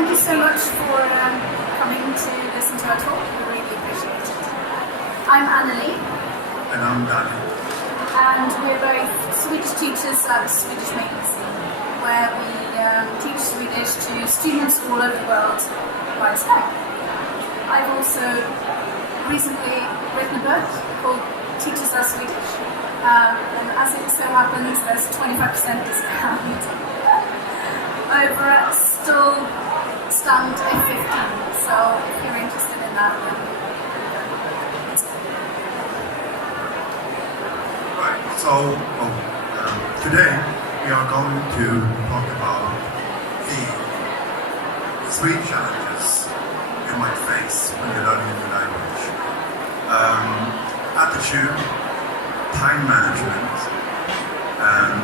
thank you so much for coming to listen to our talk. We really appreciate it. I'm Annalie. And I'm Danny. And we're both Swedish teachers at Swedish Magazine, where we teach Swedish to students all over the world via Skype. I've also recently written a book called Teachers Are Swedish. And as it so happens, there's a 25% discount over at Still Stand A15. So if you're interested in that, then right. So today we are going to talk about the three challenges you might face when you're learning a new language: attitude, time management, and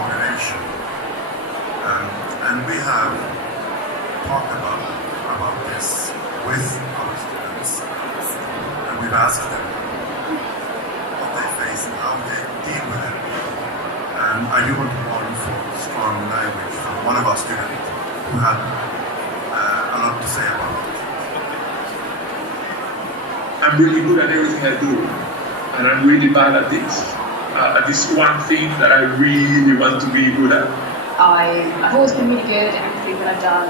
motivation. And we have talked about this with our students, and we've asked them what they face and how they deal with it. And I do want to borrow from strong language from one of our students who had a lot to say about it. I'm really good at everything I do, and I'm really bad at this one thing that I really want to be good at. I've always been really good at everything that I've done.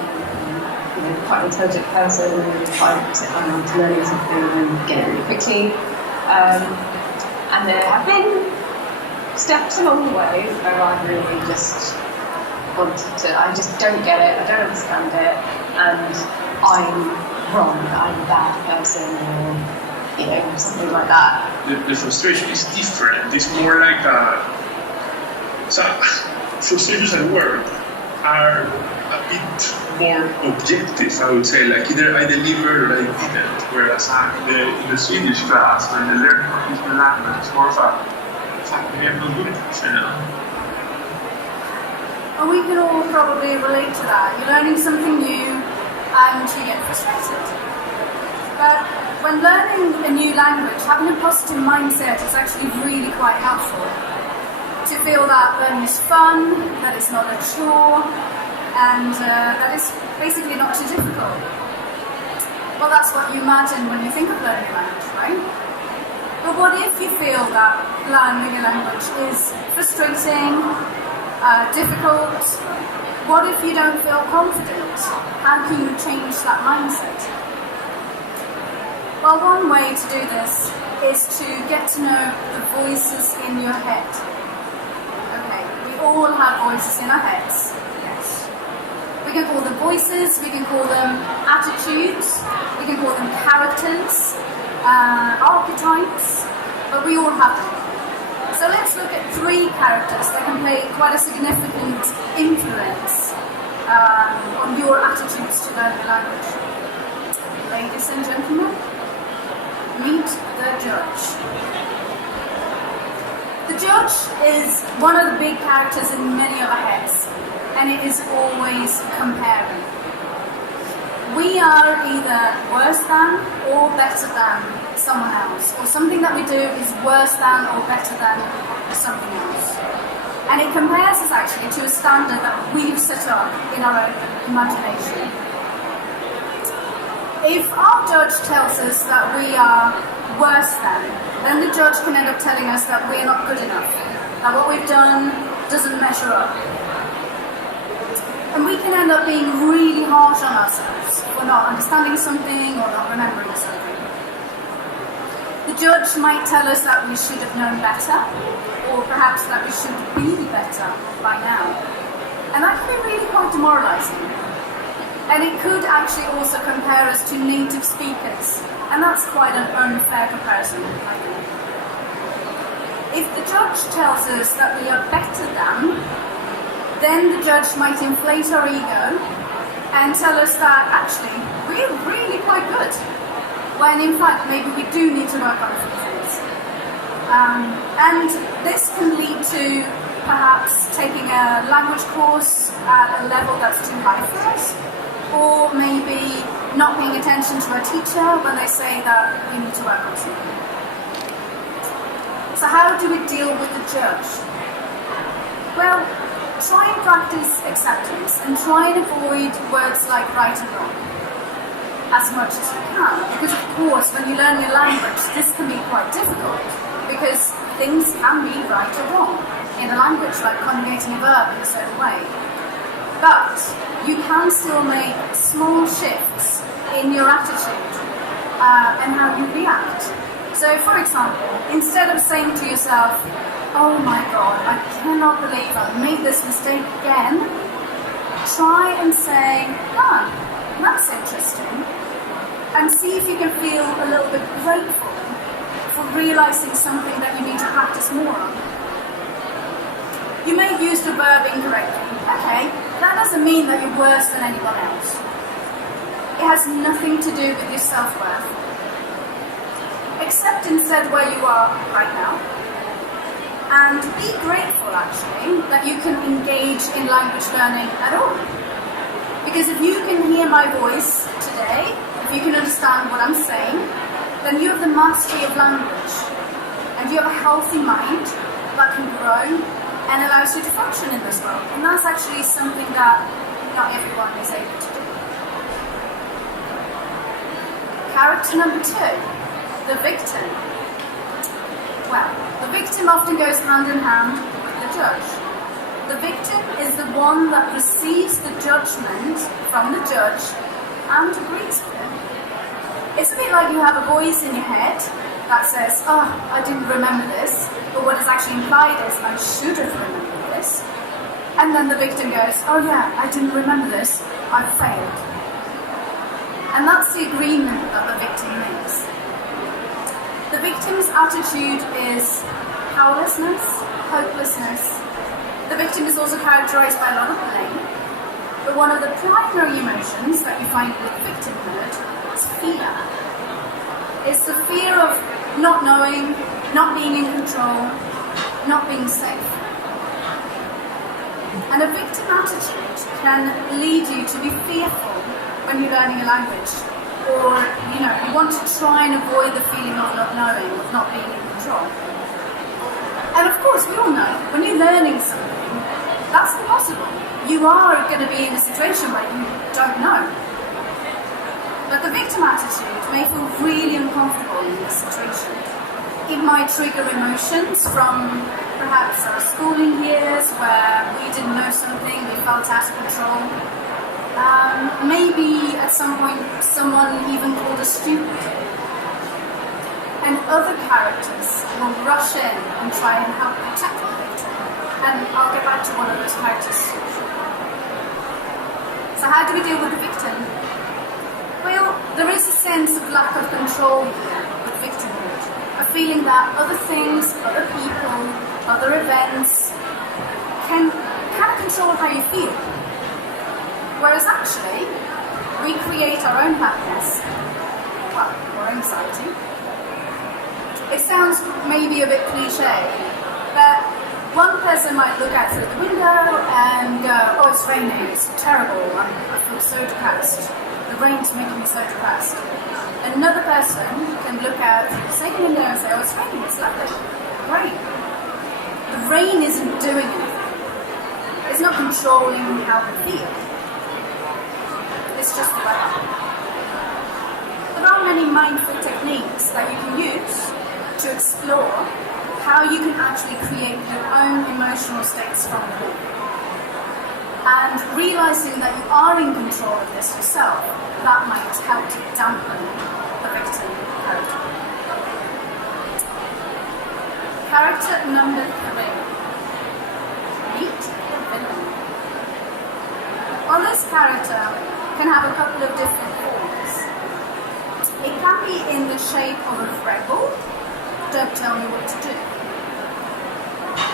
Quite an intelligent person, and if I sit down to learning something and get it really quickly. And there have been steps along the way where I really just I just don't get it, I don't understand it, and I'm wrong, I'm a bad person, or something like that. The frustration is different. It's more like frustrations at work are a bit more objective, I would say. Like either I delivered or I didn't. Whereas in the Swedish class, when the learning of this new language, it's more of a maybe I'm not good at this, And we can all probably relate to that. You're learning something new and you get frustrated. But when learning a new language, having a positive mindset is actually really quite helpful. To feel that learning is fun, that it's not a chore, and that it's basically not too difficult. Well, that's what you imagine when you think of learning a language, right? But what if you feel that learning a language is frustrating, difficult? What if you don't feel confident? How can you change that mindset? Well, one way to do this is to get to know the voices in your head. Okay, we all have voices in our heads, yes. We can call them voices, we can call them attitudes, we can call them characters, archetypes, but we all have them. So let's look at three characters that can play quite a significant influence on your attitudes to learning a language. Ladies and gentlemen, meet the judge. The judge is one of the big characters in many of our heads, and it is always comparing. We are either worse than or better than someone else, or something that we do is worse than or better than something else. And it compares us actually to a standard that we've set up in our own imagination. If our judge tells us that we are worse than, then the judge can end up telling us that we're not good enough, that what we've done doesn't measure up. And we can end up being really harsh on ourselves for not understanding something or not remembering something. The judge might tell us that we should have known better, or perhaps that we should be better by now. And that can be really quite demoralizing. And it could actually also compare us to native speakers, and that's quite an unfair comparison, I think. If the judge tells us that we are better than, then the judge might inflate our ego and tell us that actually we're really quite good, when in fact maybe we do need to work on a few things. And this can lead to perhaps taking a language course at a level that's too high for us, or maybe not paying attention to our teacher when they say that we need to work on something. So how do we deal with the judge? Well, try and practice acceptance and try and avoid words like right and wrong as much as you can. Because of course, when you learn your language, this can be quite difficult because things can be right or wrong in a language, like conjugating a verb in a certain way. But you can still make small shifts in your attitude and how you react. So, for example, instead of saying to yourself, "Oh my God, I cannot believe I made this mistake again," try and say, "That's interesting," and see if you can feel a little bit grateful for realizing something that you need to practice more on. You may have used a verb incorrectly. Okay, that doesn't mean that you're worse than anyone else. It has nothing to do with your self-worth. Accept instead where you are right now, and be grateful actually that you can engage in language learning at all. Because if you can hear my voice today, if you can understand what I'm saying, then you have the mastery of language, and you have a healthy mind that can grow and allows you to function in this world. And that's actually something that not everyone is able to do. Character number 2, the victim. Well, the victim often goes hand in hand with the judge. The victim is the one that receives the judgment from the judge and agrees with it. It's a bit like you have a voice in your head that says, "Oh, I didn't remember this," but what is actually implied is, "I should have remembered this." And then the victim goes, "Oh yeah, I didn't remember this, I failed." And that's the agreement that the victim makes. The victim's attitude is powerlessness, hopelessness. The victim is also characterized by a lot of blame, but one of the primary emotions that you find with victimhood is fear. It's the fear of not knowing, not being in control, not being safe. And a victim attitude can lead you to be fearful when you're learning a language, or you want to try and avoid the feeling of not knowing, of not being in control. And of course, we all know when you're learning something, that's impossible. You are going to be in a situation where you don't know. But the victim attitude may feel really uncomfortable in this situation. It might trigger emotions from perhaps our schooling years where we didn't know something, we felt out of control. Maybe at some point someone even called us stupid. And other characters will rush in and try and help protect the victim. And I'll get back to one of those characters soon. So how do we deal with the victim? Well, there is a sense of lack of control here with victimhood. A feeling that other things, other people, other events can kind of control how you feel. Whereas actually, we create our own happiness, well, or anxiety. It sounds maybe a bit cliche, but one person might look out through the window and go, "Oh, it's raining, it's terrible, I feel so depressed. The rain's making me so depressed." Another person can look out through the same window and say, "Oh, it's raining, it's lovely, great." The rain isn't doing anything. It's not controlling how we feel. It's just the weather. There are many mindful techniques that you can use to explore how you can actually create your own emotional states from the book. And realizing that you are in control of this yourself, that might help to dampen the victim character. Character number 3. Meet the villain. Well, this character can have a couple of different forms. It can be in the shape of a rebel, "Don't tell me what to do."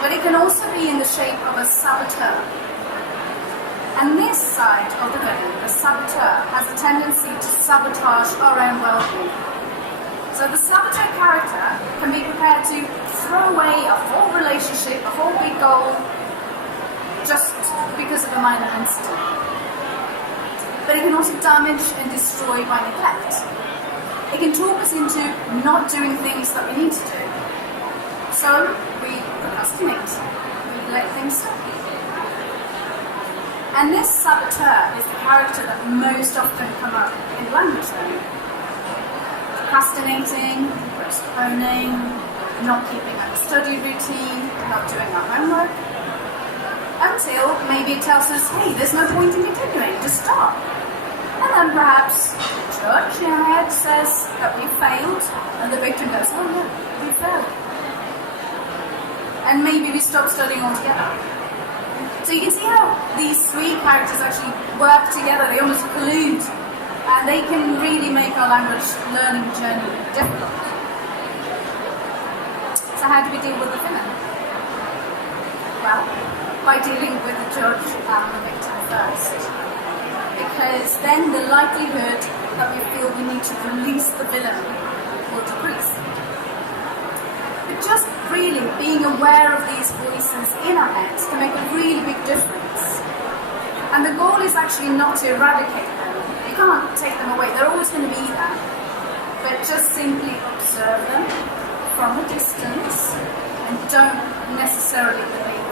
But it can also be in the shape of a saboteur. And this side of the villain, the saboteur, has a tendency to sabotage our own well-being. So the saboteur character can be prepared to throw away a whole relationship, a whole big goal, just because of a minor incident. But it can also damage and destroy by neglect. It can talk us into not doing things that we need to do. So we procrastinate, we let things slip. And this saboteur is the character that most often come up in language learning. Procrastinating, postponing, not keeping up a study routine, not doing our homework, until maybe it tells us, hey, there's no point in continuing, just stop. And then perhaps the judge in our head says that we failed, and the victim goes, oh no, we failed. And maybe we stop studying altogether. So you can see how these three characters actually work together, they almost collude, and they can really make our language learning journey difficult. So how do we deal with the villain? Well, by dealing with the judge and the victim first. Because then the likelihood that we feel we need to release the villain will decrease. But just really being aware of these voices in our heads can make a really big difference. And the goal is actually not to eradicate them. You can't take them away, they're always going to be there. But just simply observe them from a distance and don't necessarily believe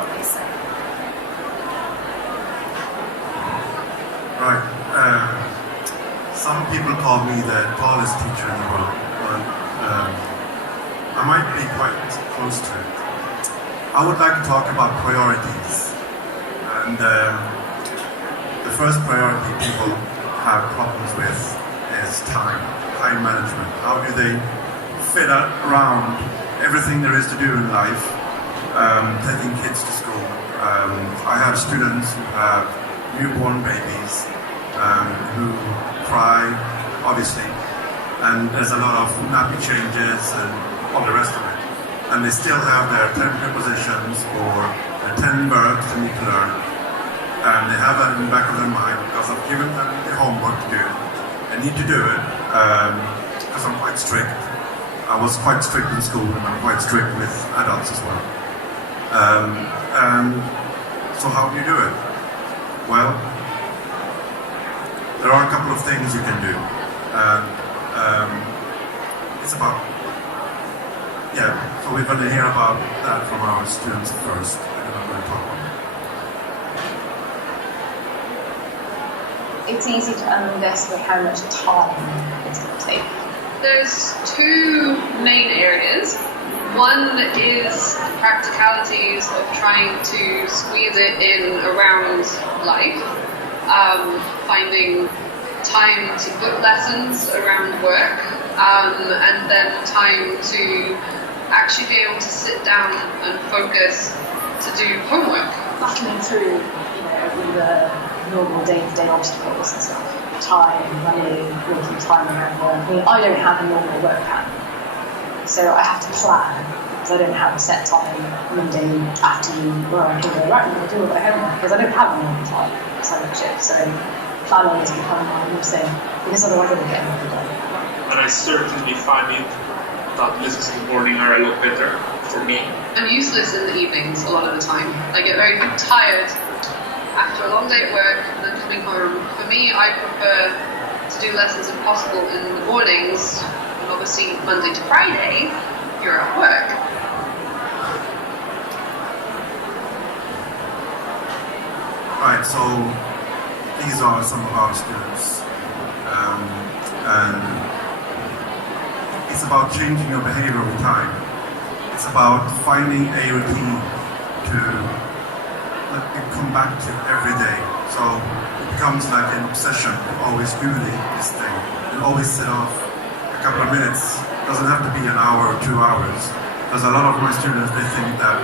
what they say. Right. Some people call me the tallest teacher in the world, but I might be quite close to it. I would like to talk about priorities. And the first priority people have problems with is time management. How do they fit around everything there is to do in life, taking kids to school. I have students who have newborn babies who cry, obviously, and there's a lot of nappy changes and all the rest of it. And they still have their 10 prepositions or their 10 verbs they need to learn. And they have that in the back of their mind because I've given them the homework to do. They need to do it because I'm quite strict. I was quite strict in school and I'm quite strict with adults as well. And so how do you do it? Well, there are a couple of things you can do. It's about, so we're going to hear about that from our students first, and then I'm going to talk about it. It's easy to underestimate how much time it's going to take. There's two main areas. One is the practicalities of trying to squeeze it in around life, finding time to book lessons around work, and then time to actually be able to sit down and focus to do homework. Battling through, all the normal day-to-day obstacles and stuff. Time, money, working time around work. I mean, I don't have a normal work pattern, so I have to plan, because I don't have a set time Monday afternoon where I can go, right, I'm going to do all my homework, because I don't have a normal time, so planning has become my new thing, because otherwise I don't get anything done. And I certainly find it that lessons in the morning are a lot better for me. I'm useless in the evenings a lot of the time. I get very tired after a long day at work and then coming home. For me, I prefer to do lessons if possible in the mornings, and obviously Monday to Friday, you're at work. Right, so these are some of our students, and it's about changing your behavior over time. It's about finding a routine to let you come back to every day. So it becomes like an obsession to always do this thing. You always sit off a couple of minutes. It doesn't have to be an hour or 2 hours. Because a lot of my students, they think that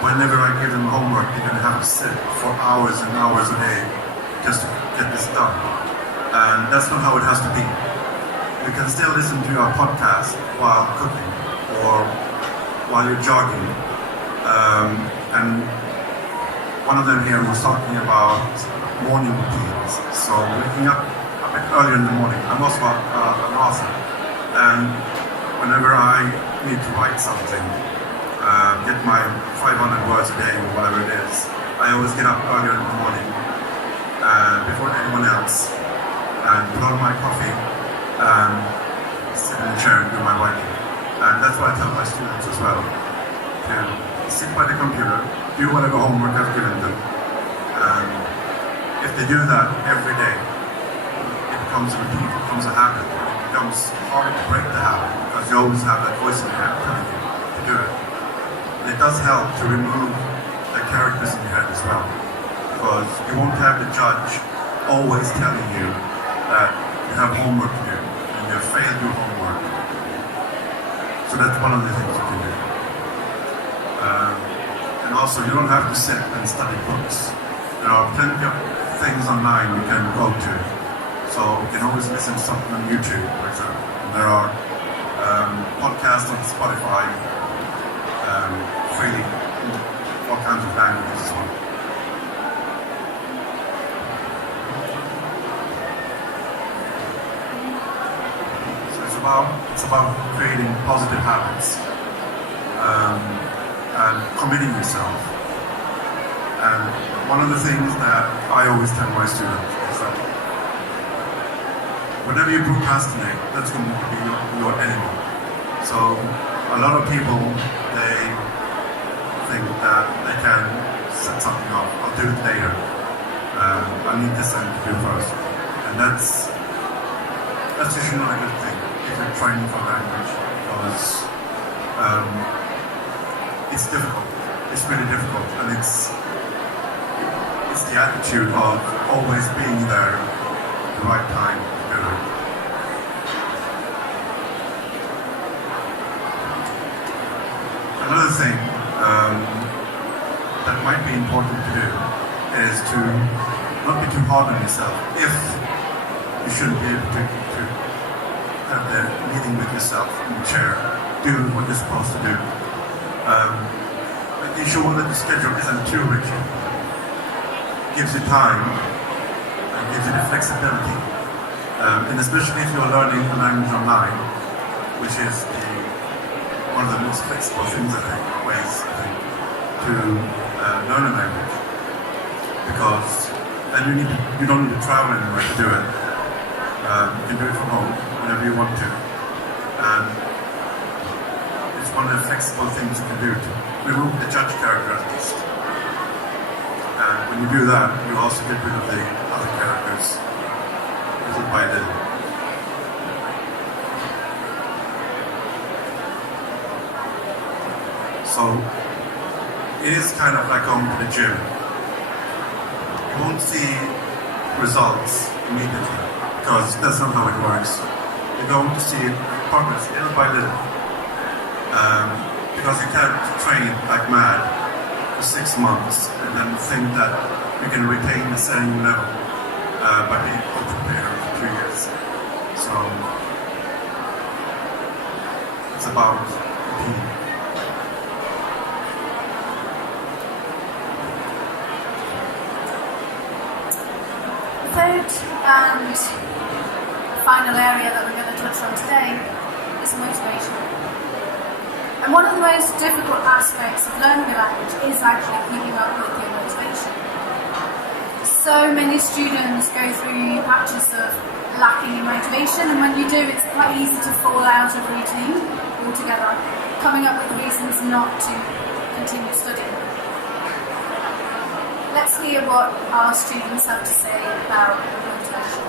whenever I give them homework, they're going to have to sit for hours and hours a day just to get this done. And that's not how it has to be. You can still listen to our podcast while cooking or while you're jogging. And one of them here was talking about morning routines. So waking up a bit earlier in the morning. I'm also an author. And whenever I need to write something, get my 500 words a day or whatever it is, I always get up earlier in the morning before anyone else and put on my coffee and sit in the chair and do my writing. And that's what I tell my students as well. To sit by the computer, do whatever homework I've given them, they do that every day, it becomes a routine, it becomes a habit. It becomes hard to break the habit because you always have that voice in your head telling you to do it. And it does help to remove the characters in your head as well, because you won't have the judge always telling you that you have homework to do and you have failed your homework. So that's one of the things you can do. And also, you don't have to sit and study books. There are plenty of things online you can go to. So you can always listen to something on YouTube, for example. And there are podcasts on Spotify, freely, in all kinds of languages as well. It's about creating positive habits and committing yourself. And one of the things that I always tell my students is that whenever you procrastinate, that's going to be your enemy. So a lot of people, they think that they can set something up. I'll do it later. I need this thing to do first. And that's usually not a good thing if you're training for language, because it's difficult. It's really difficult, and it's the attitude of always being there at the right time to do it. Another thing that might be important to do is to not be too hard on yourself. If you shouldn't be able to have the meeting with yourself in the chair, do what you're supposed to do. Making sure that the schedule isn't too rigid. Gives you time and gives you the flexibility. And especially if you're learning a language online, which is one of the most flexible things, ways to learn a language. Because then you don't need to travel anywhere to do it. You can do it from home whenever you want to. And it's one of the flexible things you can do to remove the judge character at least. And when you do that, you also get rid of the other characters little by little. So it is kind of like going to the gym. You won't see results immediately, because that's not how it works. You're going to see progress little by little. Because you can't train like mad for 6 months and then think that you can retain the same level by being a coach player for 2 years. So it's about routine. Third and final area that we're going to touch on today is motivation. And one of the most difficult aspects of learning a language is actually keeping up with your motivation. So many students go through patches of lacking in motivation, and when you do, it's quite easy to fall out of routine altogether, coming up with reasons not to continue studying. Let's hear what our students have to say about motivation.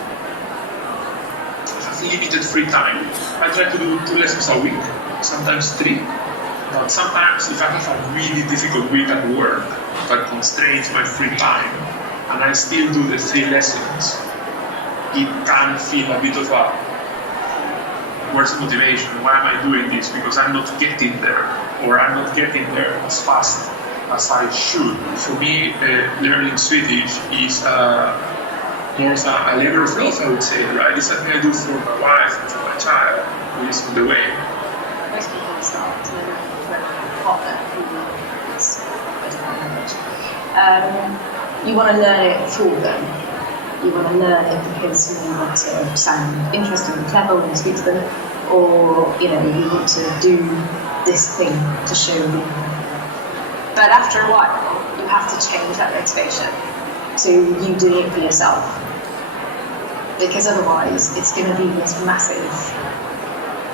I have limited free time. I try to do 2 lessons a week, sometimes 3. But sometimes if I have a really difficult week at work that constrains my free time, and I still do the 3 lessons, it can feel a bit of a where's the motivation? Why am I doing this? Because I'm not getting there, or I'm not getting there as fast as I should. For me, learning Swedish is more of a labor of love, I would say, right? It's something I do for my wife and for my child, who is on the way. Most people start to learn for a partner who is language. You want to learn it for them. You want to learn it because you want to sound interesting and clever when you speak to them, or you want to do this thing to show them. But after a while, you have to change that motivation to you doing it for yourself, because otherwise it's going to be this massive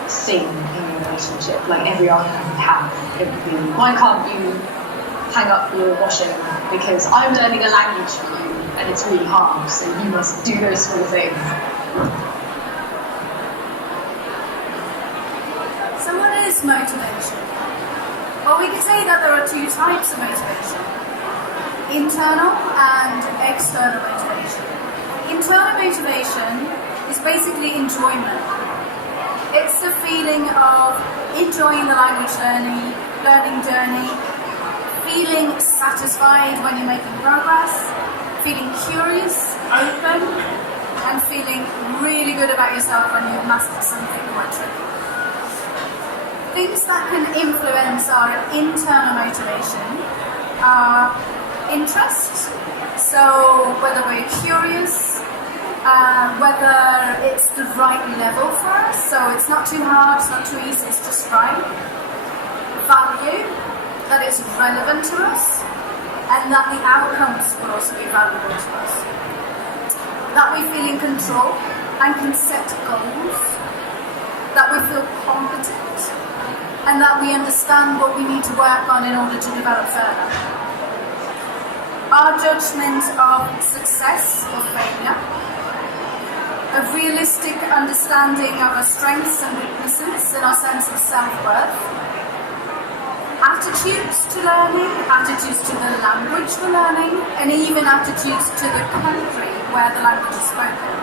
thing in your relationship. Like every argument you have, why can't you hang up your washing because I'm learning a language for you and it's really hard, so you must do those sort of things. So what is motivation? Well, we could say that there are two types of motivation: internal and external motivation. Internal motivation is basically enjoyment. It's the feeling of enjoying the language learning journey, feeling satisfied when you're making progress, feeling curious, open, and feeling really good about yourself when you've mastered something quite tricky. Things that can influence our internal motivation are interest, so whether we're curious, whether it's the right level for us, so it's not too hard, it's not too easy, it's just right. Value, that it's relevant to us, and that the outcomes will also be valuable to us. That we feel in control and can set goals, that we feel competent, and that we understand what we need to work on in order to develop further. Our judgment of success or failure, a realistic understanding of our strengths and weaknesses and our sense of self-worth, attitudes to learning, attitudes to the language we're learning, and even attitudes to the country where the language is spoken.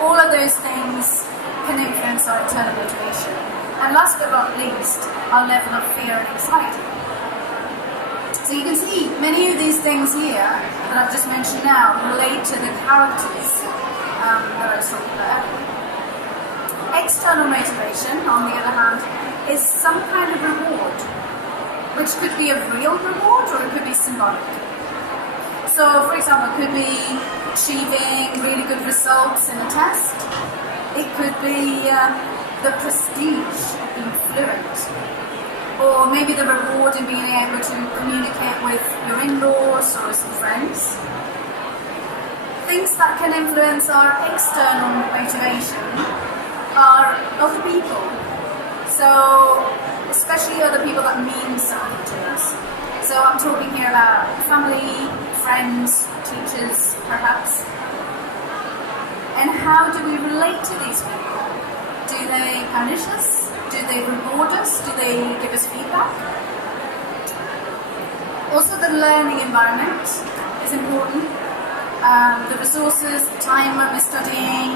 All of those things can influence our internal motivation. And last but not least, our level of fear and anxiety. So you can see many of these things here that I've just mentioned now relate to the characters that I was talking about. External motivation, on the other hand, is some kind of reward, which could be a real reward or it could be symbolic. So, for example, it could be achieving really good results in a test. It could be the prestige of being fluent, or maybe the reward in being able to communicate with your in-laws or some friends. Things that can influence our external motivation are other people. So, especially other people that mean something to us. So I'm talking here about family, friends, teachers, perhaps. And how do we relate to these people? Do they punish us? Do they reward us? Do they give us feedback? Also, the learning environment is important. The resources, the time when we're studying,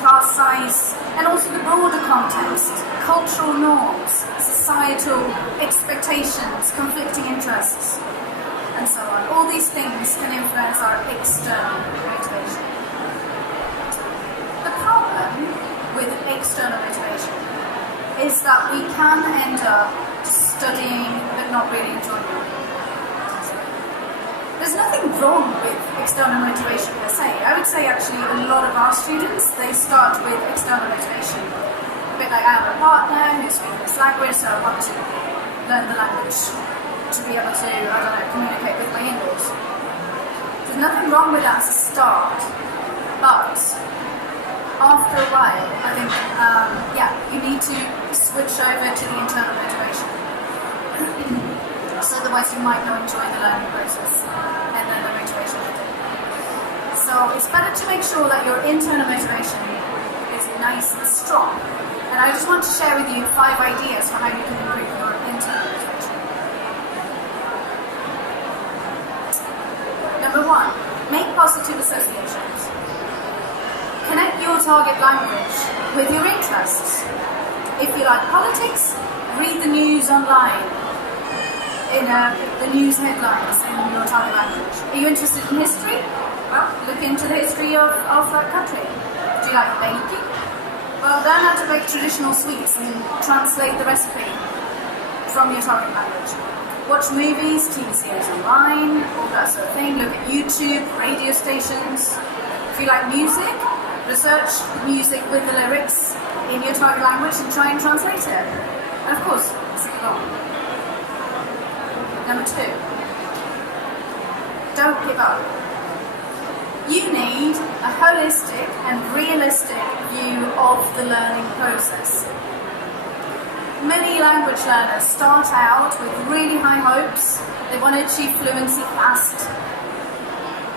class size, and also the broader context, cultural norms, societal expectations, conflicting interests, and so on. All these things can influence our external motivation. The problem with external motivation is that we can end up studying but not really enjoying it. There's nothing wrong with external motivation per se. I would say actually a lot of our students, they start with external motivation. A bit like I have a partner who's speaking this language, so I want to learn the language to be able to, communicate with my in-laws. There's nothing wrong with that as a start, but after a while, I think, you need to switch over to the internal motivation. So otherwise you might not enjoy the learning process and then the motivation will dip. So it's better to make sure that your internal motivation is nice and strong. And I just want to share with you 5 ideas for how you can improve your internal motivation. Number 1, make positive associations. Connect your target language with your interests. If you like politics, read the news online. In the news headlines in your target language. Are you interested in history? Well, look into the history of that country. Do you like baking? Well, learn how to bake traditional sweets and translate the recipe from your target language. Watch movies, TV series online, all that sort of thing. Look at YouTube, radio stations. If you like music, research music with the lyrics in your target language and try and translate it. And of course, sing along. Number 2, don't give up. You need a holistic and realistic view of the learning process. Many language learners start out with really high hopes. They want to achieve fluency fast.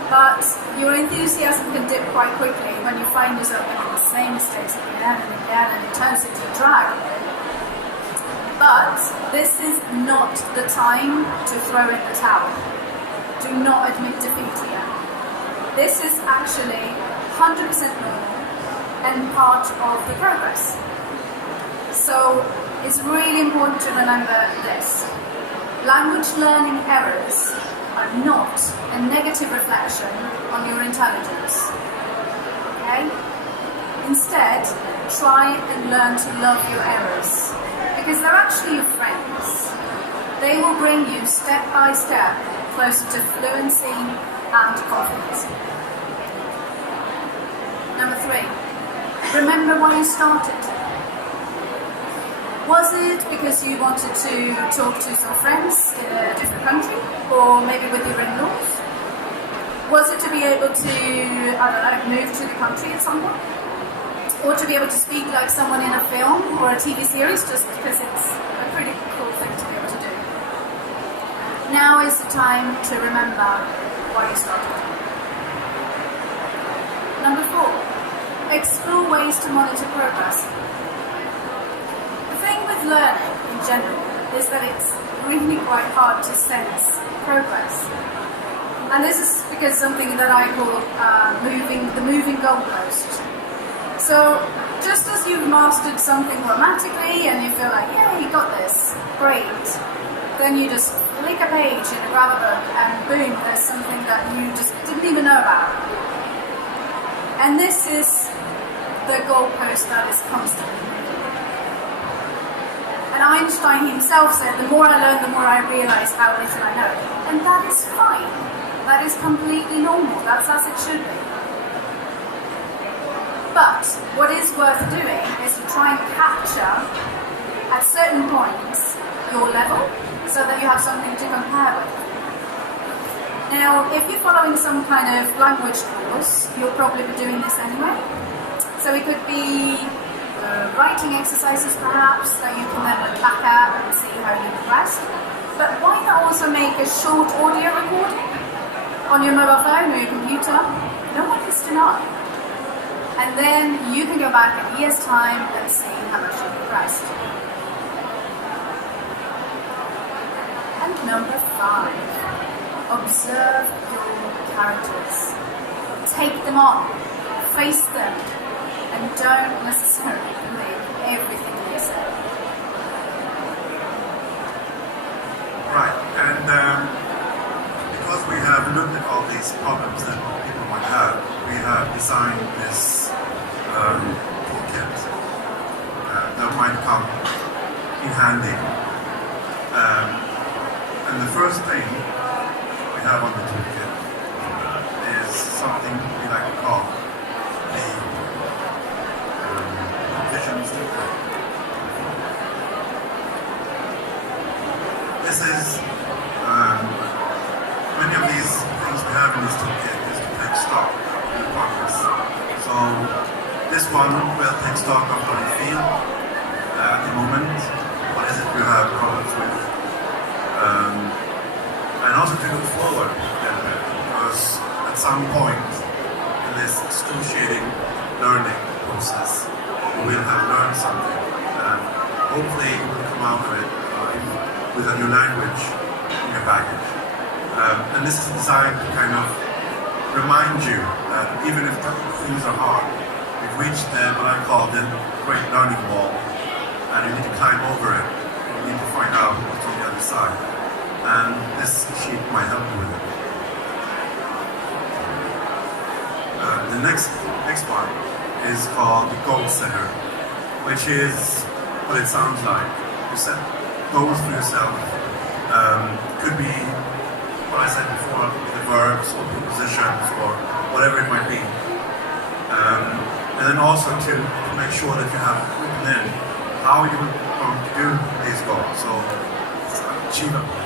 But your enthusiasm can dip quite quickly when you find yourself making the same mistakes again and again, and it turns into a drag. But this is not the time to throw in the towel. Do not admit defeat here. This is actually 100% normal and part of the progress. So it's really important to remember this. Language learning errors are not a negative reflection on your intelligence. Okay? Instead, try and learn to love your errors, because they're actually your friends. They will bring you step by step closer to fluency and confidence. Number 3, remember why you started. Was it because you wanted to talk to some friends in a different country, or maybe with your in-laws? Was it to be able to, move to the country at some point? Or to be able to speak like someone in a film or a TV series, just because it's a pretty cool thing to be able to do? Now is the time to remember why you started. Number 4, explore ways to monitor progress. Learning in general is that it's really quite hard to sense progress, and this is because something that I call the moving goalpost. So just as you've mastered something grammatically and you feel like, yeah, you got this, great, then you just flick a page in a grammar book and boom, there's something that you just didn't even know about. And this is the goalpost that is constantly moving. And Einstein himself said, the more I learn, the more I realize how little I know. And that is fine. That is completely normal. That's as it should be. But what is worth doing is to try and capture, at certain points, your level, so that you have something to compare with. Now, if you're following some kind of language course, you'll probably be doing this anyway. So it could be writing exercises perhaps that you can then look back at and see how you progressed. But why not also make a short audio recording on your mobile phone or your computer? No one needs to know. And then you can go back in a year's time and see how much you progressed. And number 5, observe your characters. Take them on, face them, and don't necessarily believe everything they say. Right, and because we have looked at all these problems that people might have, we have designed this toolkit that might come in handy. And the first thing we have on the toolkit is something we like to call the vision toolkit. This is many of these things we have in this toolkit is to take stock in progress. So this one will take stock of how you feel at the moment. What is it you have problems with? And also to look forward a little bit, because at some point in this excruciating learning process, you will have learned something. Hopefully you will come out of it with a new language in your baggage. And this is designed to kind of remind you that even if things are hard, you've reached what I call the great learning wall, and you need to climb over it. You need to find out what's on the other side. And this sheet might help you with it. The next one is called the goal setter, which is what it sounds like. You set goals for yourself. Could be what I said before, the verbs or prepositions or whatever it might be. And then also to make sure that you have written in how you are going to do these goals. So it's achievable.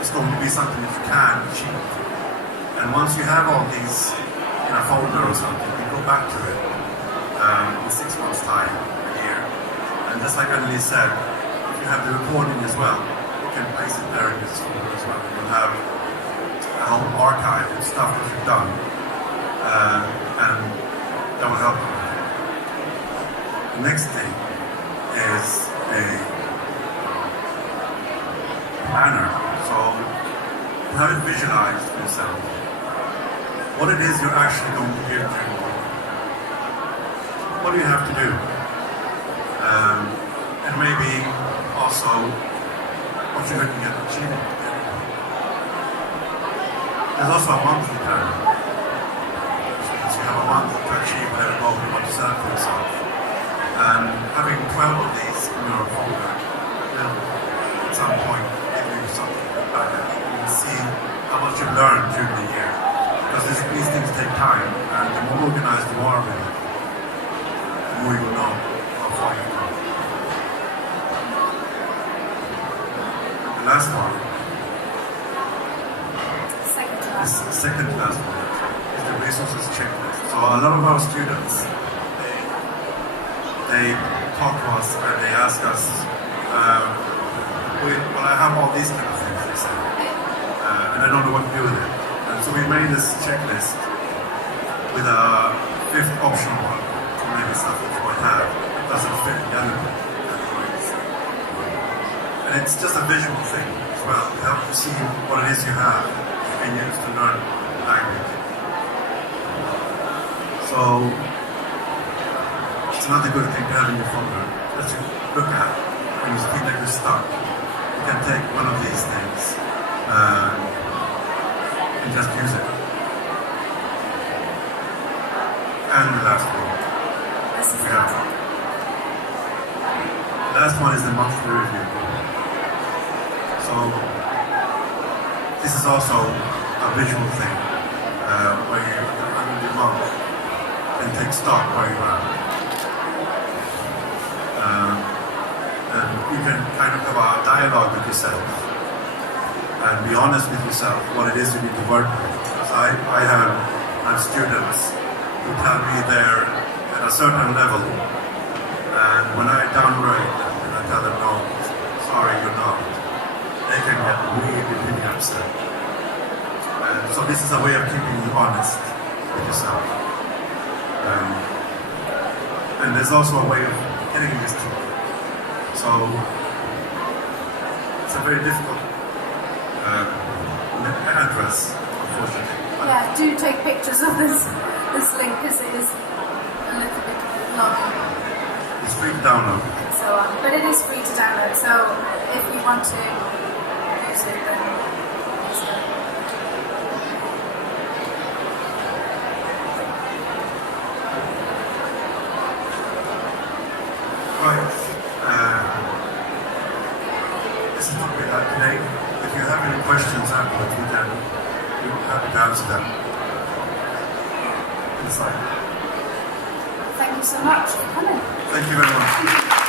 It's going to be something that you can achieve. And once you have all these in a folder or something, you go back to it in 6 months' time, a year, and And just like Annalise said, if you have the recording as well, you can place it there in this folder as well. You'll have a whole archive of stuff that you've done, and that will help you. The next thing is a planner. So have it visualized for yourself. What it is you're actually going to give to your work. What do you have to do? And maybe also what you're looking at achieving. There's also a monthly plan. So you have a month to achieve whatever goal you want to set for yourself. And having 12 of these in your folder will at some point give you something back. You can see how much you've learned during the year. Because these things take time, and the more organized you are with it, the more you will know how far you've gone. The last one, second to last one, is the resources checklist. So a lot of our students, they talk to us and they ask us, well, I have all these kind of things, they say, and I don't know what to do with it. And so we made this checklist with a fifth optional one, so maybe stuff that you might have doesn't fit the other categories. And it's just a visual thing as well, to help you see what it is you have you can use to learn language. So it's another good thing to have in your folder that you look at when you feel like you're stuck. You can take one of these things and just use it. And the last one. The last one is the monthly review. So this is also a visual thing where you, at the end of the month, can take stock where you are. And you can kind of have a dialogue with yourself and be honest with yourself what it is you need to work with. Because I have students who tell me they're at a certain level, and when I downgrade them and I tell them, no, sorry, you're not, they can get really upset. And so this is a way of keeping you honest with yourself. And there's also a way of getting this toolkit. So it's a very difficult address, unfortunately. Yeah, do take pictures of this link because it is a little bit long. It's free to download. So, but it is free to download. So if you want to use it, then use it. Right. This is what we had today. If you have any questions afterwards, we're happy to answer them. Inside. Thank you so much for coming. Thank you very much.